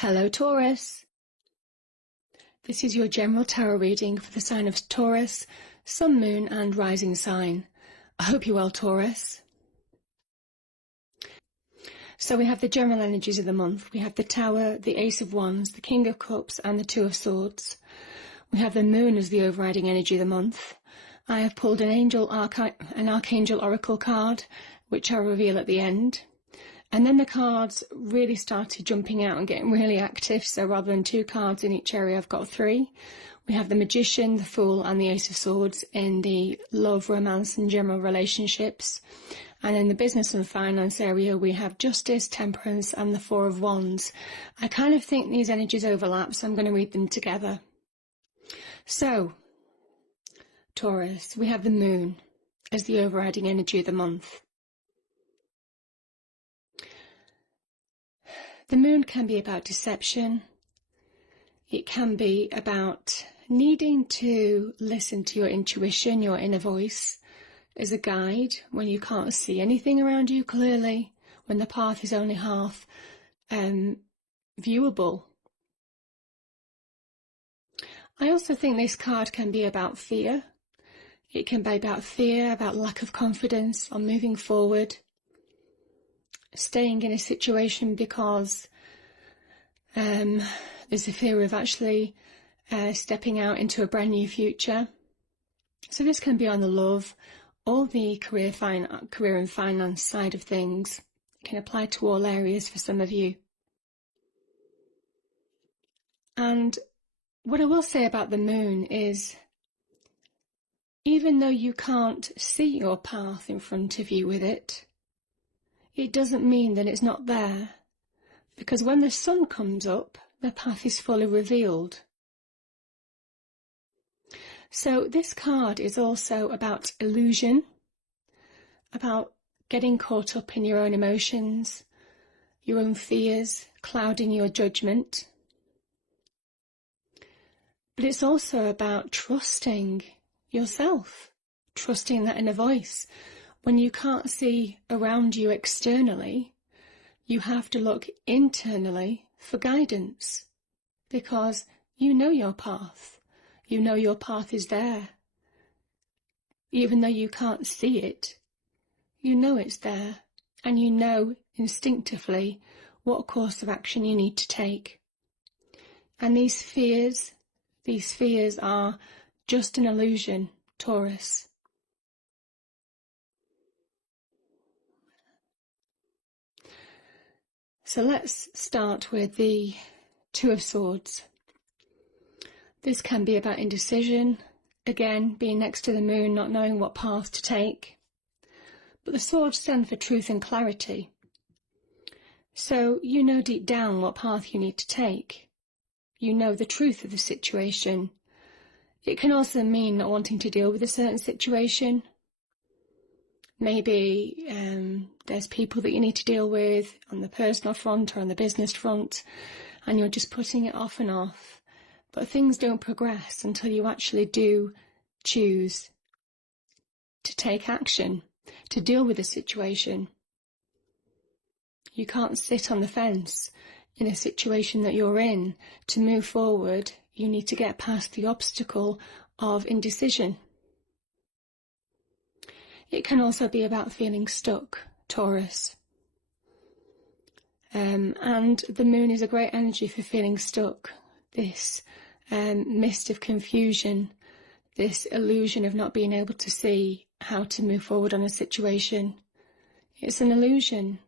Hello Taurus! This is your general tarot reading for the sign of Taurus, Sun, Moon and Rising sign. I hope you're well, Taurus. So we have the general energies of the month. We have the Tower, the Ace of Wands, the King of Cups and the Two of Swords. We have the Moon as the overriding energy of the month. I have pulled an Archangel Oracle card, which I'll reveal at the end. And then the cards really started jumping out and getting really active. So rather than 2 cards in each area, I've got 3. We have the Magician, the Fool and the Ace of Swords in the love, romance and general relationships. And in the business and finance area, we have Justice, Temperance and the Four of Wands. I kind of think these energies overlap, so I'm going to read them together. So, Taurus, we have the Moon as the overriding energy of the month. The Moon can be about deception. It can be about needing to listen to your intuition, your inner voice, as a guide when you can't see anything around you clearly, when the path is only half viewable. I also think this card can be about fear. It can be about fear, about lack of confidence on moving forward, staying in a situation because there's a fear of actually stepping out into a brand new future. So this can be on the love or the career and finance side of things. It can apply to all areas for some of you. And what I will say about the Moon is, even though you can't see your path in front of you with it, it doesn't mean that it's not there, because when the sun comes up, the path is fully revealed. So this card is also about illusion, about getting caught up in your own emotions, your own fears, clouding your judgment. But it's also about trusting yourself, trusting that inner voice. When you can't see around you externally, you have to look internally for guidance, because you know your path. You know your path is there. Even though you can't see it, you know it's there, and you know instinctively what course of action you need to take. And these fears are just an illusion, Taurus. So let's start with the Two of Swords. This can be about indecision, again, being next to the Moon, not knowing what path to take. But the swords stand for truth and clarity. So you know deep down what path you need to take. You know the truth of the situation. It can also mean not wanting to deal with a certain situation. Maybe there's people that you need to deal with on the personal front or on the business front, and you're just putting it off and off. But things don't progress until you actually do choose to take action, to deal with the situation. You can't sit on the fence in a situation that you're in. To move forward, you need to get past the obstacle of indecision. It can also be about feeling stuck, Taurus. And the Moon is a great energy for feeling stuck. This mist of confusion, this illusion of not being able to see how to move forward on a situation. It's an illusion.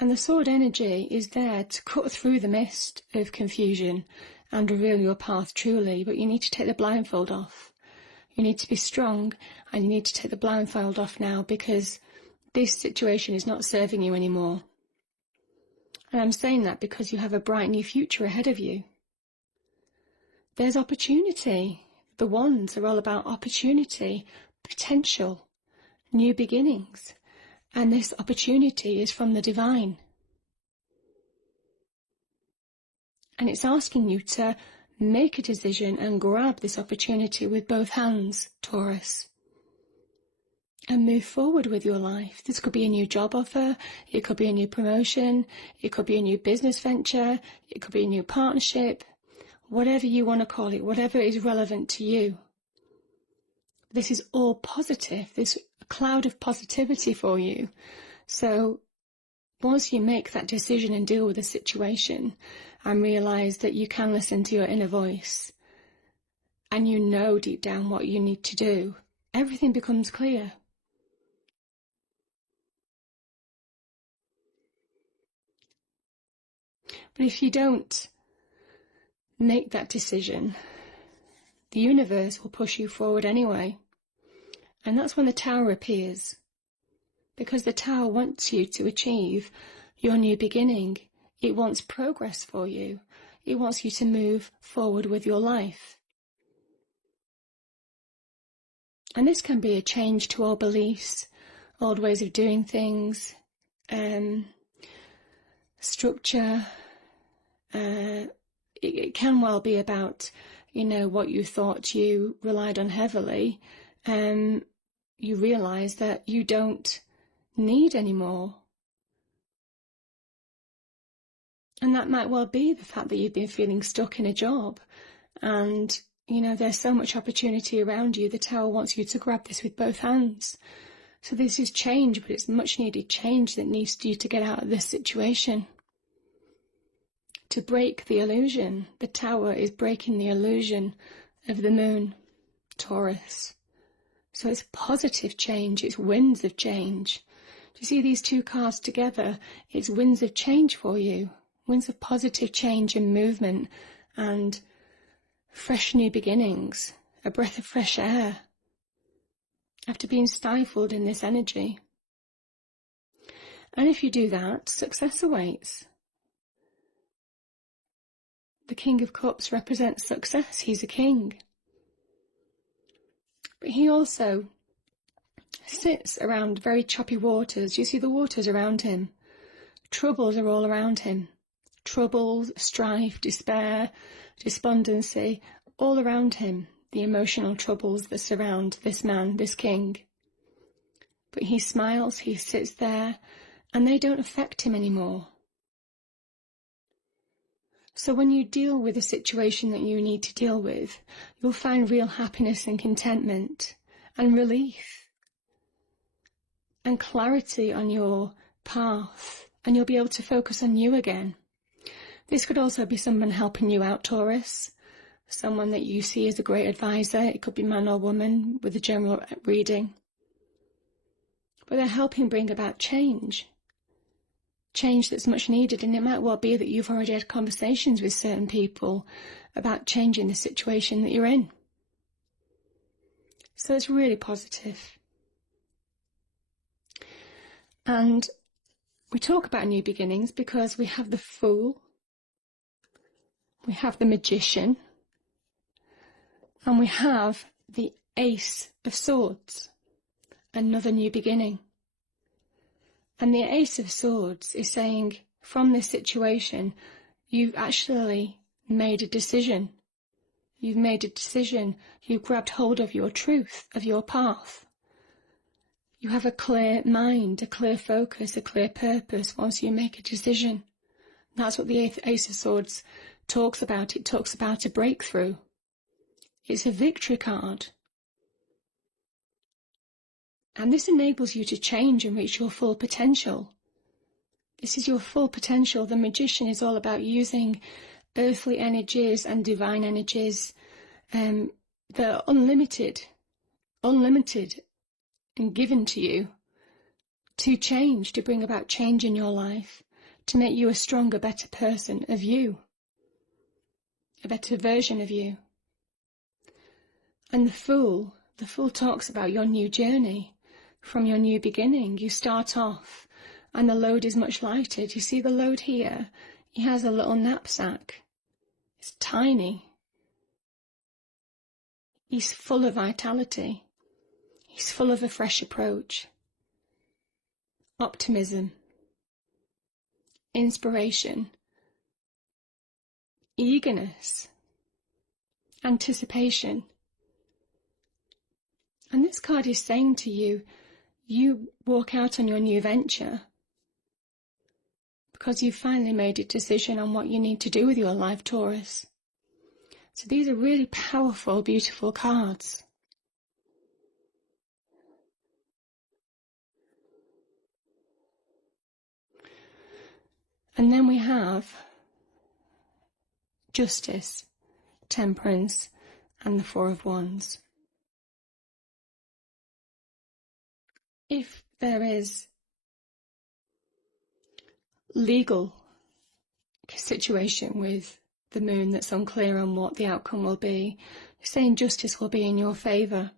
And the sword energy is there to cut through the mist of confusion and reveal your path truly, but you need to take the blindfold off. You need to be strong, and you need to take the blindfold off now, because this situation is not serving you anymore. And I'm saying that because you have a bright new future ahead of you. There's opportunity. The wands are all about opportunity, potential, new beginnings. And this opportunity is from the divine. And it's asking you to make a decision and grab this opportunity with both hands, Taurus. and move forward with your life. This could be a new job offer, it could be a new promotion, it could be a new business venture, it could be a new partnership, whatever you want to call it, whatever is relevant to you. This is all positive, this cloud of positivity for you. So once you make that decision and deal with the situation and realise that you can listen to your inner voice and you know deep down what you need to do, everything becomes clear. But if you don't make that decision, the universe will push you forward anyway. And that's when the Tower appears. Because the Tower wants you to achieve your new beginning. It wants progress for you. It wants you to move forward with your life. And this can be a change to old beliefs, old ways of doing things, structure. It can well be about, what you thought you relied on heavily. You realise that you don't need anymore. And that might well be the fact that you've been feeling stuck in a job and, there's so much opportunity around you. The Tower wants you to grab this with both hands. So this is change, but it's much needed change that needs you to get out of this situation. To break the illusion. The Tower is breaking the illusion of the moon, Taurus. So it's positive change, it's winds of change. Do you see these two cards together? It's winds of change for you. Winds of positive change and movement and fresh new beginnings. A breath of fresh air after being stifled in this energy. And if you do that, success awaits. The King of Cups represents success. He's a king. But he also sits around very choppy waters. You see the waters around him. Troubles are all around him. Troubles, strife, despair, despondency, all around him. The emotional troubles that surround this man, this king. But he smiles, he sits there, and they don't affect him anymore. So when you deal with a situation that you need to deal with, you'll find real happiness and contentment and relief and clarity on your path, and you'll be able to focus on you again. This could also be someone helping you out, Taurus, someone that you see as a great advisor. It could be man or woman with a general reading. But they're helping bring about change that's much needed, and it might well be that you've already had conversations with certain people about changing the situation that you're in. So it's really positive. And we talk about new beginnings because we have the Fool, we have the Magician, and we have the Ace of Swords, another new beginning. And the Ace of Swords is saying, from this situation, you've actually made a decision. You've made a decision. You've grabbed hold of your truth, of your path. You have a clear mind, a clear focus, a clear purpose once you make a decision. That's what the Ace of Swords talks about. It talks about a breakthrough. It's a victory card. And this enables you to change and reach your full potential. This is your full potential. The Magician is all about using earthly energies and divine energies that are unlimited and given to you to change, to bring about change in your life, to make you a stronger, better person of you, a better version of you. And the Fool talks about your new journey. From your new beginning, you start off and the load is much lighter. Do you see the load here? He has a little knapsack. It's tiny. He's full of vitality. He's full of a fresh approach, optimism, inspiration, eagerness, anticipation. And this card is saying to you, you walk out on your new venture because you've finally made a decision on what you need to do with your life, Taurus. So these are really powerful, beautiful cards. And then we have Justice, Temperance, and the Four of Wands. If there is legal situation with the moon that's unclear on what the outcome will be, saying justice will be in your favour.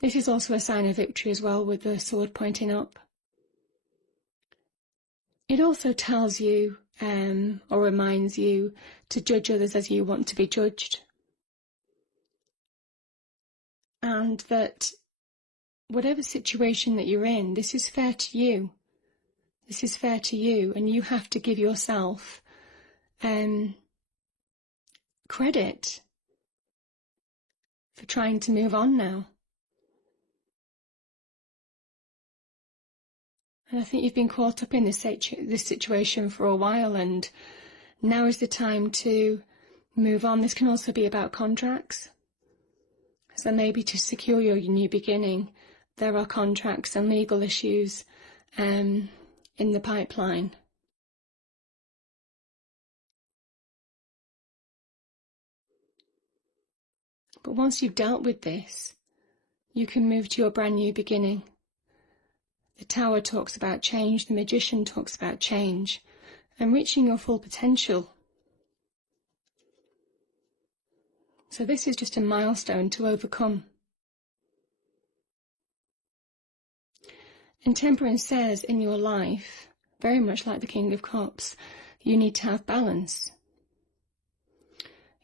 This is also a sign of victory as well, with the sword pointing up. It also tells you or reminds you to judge others as you want to be judged, and that whatever situation that you're in, this is fair to you. This is fair to you, and you have to give yourself credit for trying to move on now. And I think you've been caught up in this situation for a while, and now is the time to move on. This can also be about contracts. So maybe to secure your new beginning, there are contracts and legal issues in the pipeline. But once you've dealt with this, you can move to your brand new beginning. The Tower talks about change, the Magician talks about change, and reaching your full potential. So this is just a milestone to overcome. And Temperance says in your life, very much like the King of Cups, you need to have balance.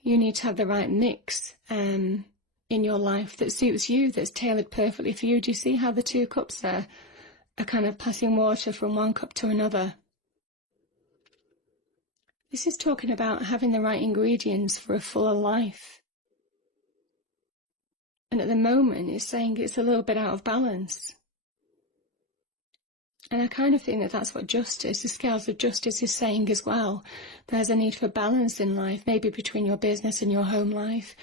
You need to have the right mix in your life that suits you, that's tailored perfectly for you. Do you see how the two cups there are kind of passing water from one cup to another? This is talking about having the right ingredients for a fuller life. And at the moment, it's saying it's a little bit out of balance. And I kind of think that that's what justice, the scales of justice, is saying as well. There's a need for balance in life, maybe between your business and your home life.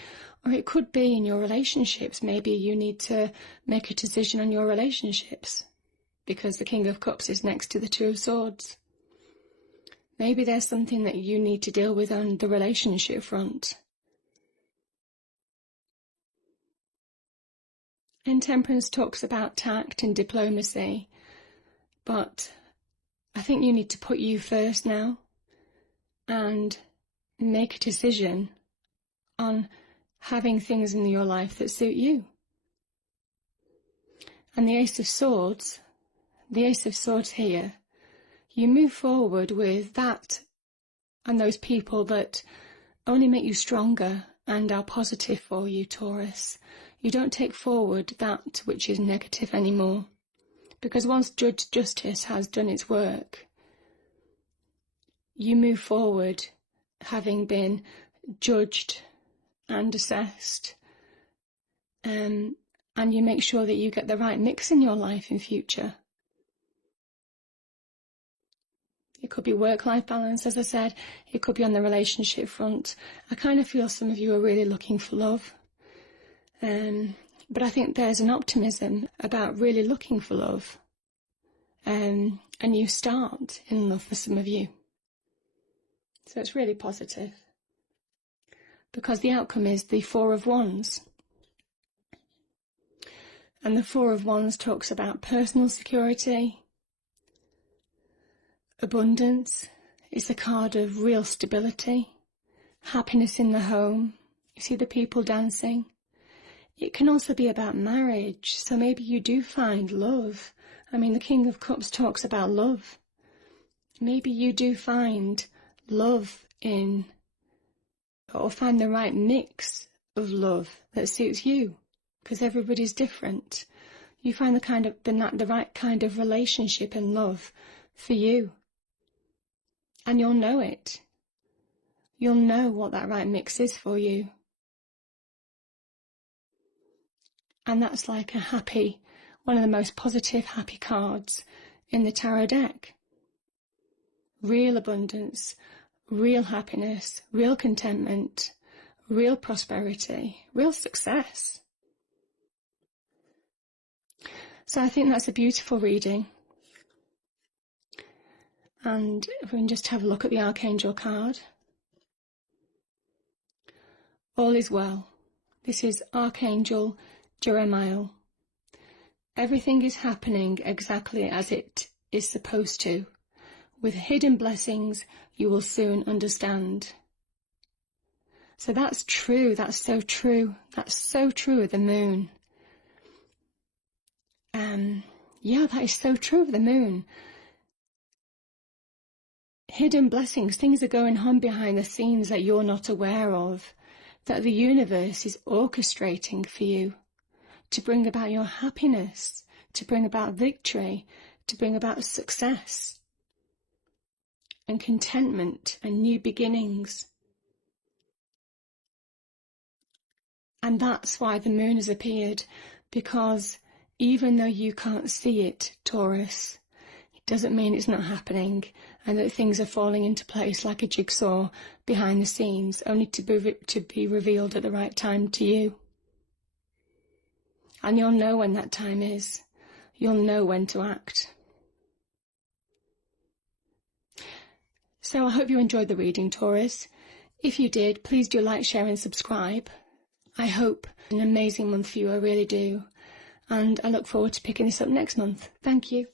Or it could be in your relationships. Maybe you need to make a decision on your relationships, because the King of Cups is next to the Two of Swords. Maybe there's something that you need to deal with on the relationship front. And Temperance talks about tact and diplomacy, but I think you need to put you first now and make a decision on having things in your life that suit you. And the Ace of Swords here, you move forward with that and those people that only make you stronger and are positive for you, Taurus. You don't take forward that which is negative anymore. Because once justice has done its work, you move forward having been judged and assessed, and you make sure that you get the right mix in your life in future. It could be work-life balance, as I said. It could be on the relationship front. I kind of feel some of you are really looking for love. But I think there's an optimism about really looking for love. A new start in love for some of you. So it's really positive. Because the outcome is the Four of Wands. And the Four of Wands talks about personal security, abundance. It's a card of real stability, happiness in the home. You see the people dancing. It can also be about marriage, so maybe you do find love. I mean, the King of Cups talks about love. Maybe you do find love in, or find the right mix of love that suits you, because everybody's different. You find the right kind of relationship and love for you. And you'll know it. You'll know what that right mix is for you. And that's like a happy, one of the most positive, happy cards in the tarot deck. Real abundance, real happiness, real contentment, real prosperity, real success. So I think that's a beautiful reading. And if we can just have a look at the Archangel card. All is well. This is Archangel Jeremiah. Everything is happening exactly as it is supposed to. With hidden blessings, you will soon understand. So that's true. That's so true. That's so true of the moon. Yeah, that is so true of the moon. Hidden blessings, things are going on behind the scenes that you're not aware of, that the universe is orchestrating for you to bring about your happiness, to bring about victory, to bring about success and contentment and new beginnings. And that's why the moon has appeared, because even though you can't see it, Taurus, it doesn't mean it's not happening and that things are falling into place like a jigsaw behind the scenes, only to be revealed at the right time to you. And you'll know when that time is. You'll know when to act. So I hope you enjoyed the reading, Taurus. If you did, please do like, share and subscribe. I hope an amazing month for you, I really do. And I look forward to picking this up next month. Thank you.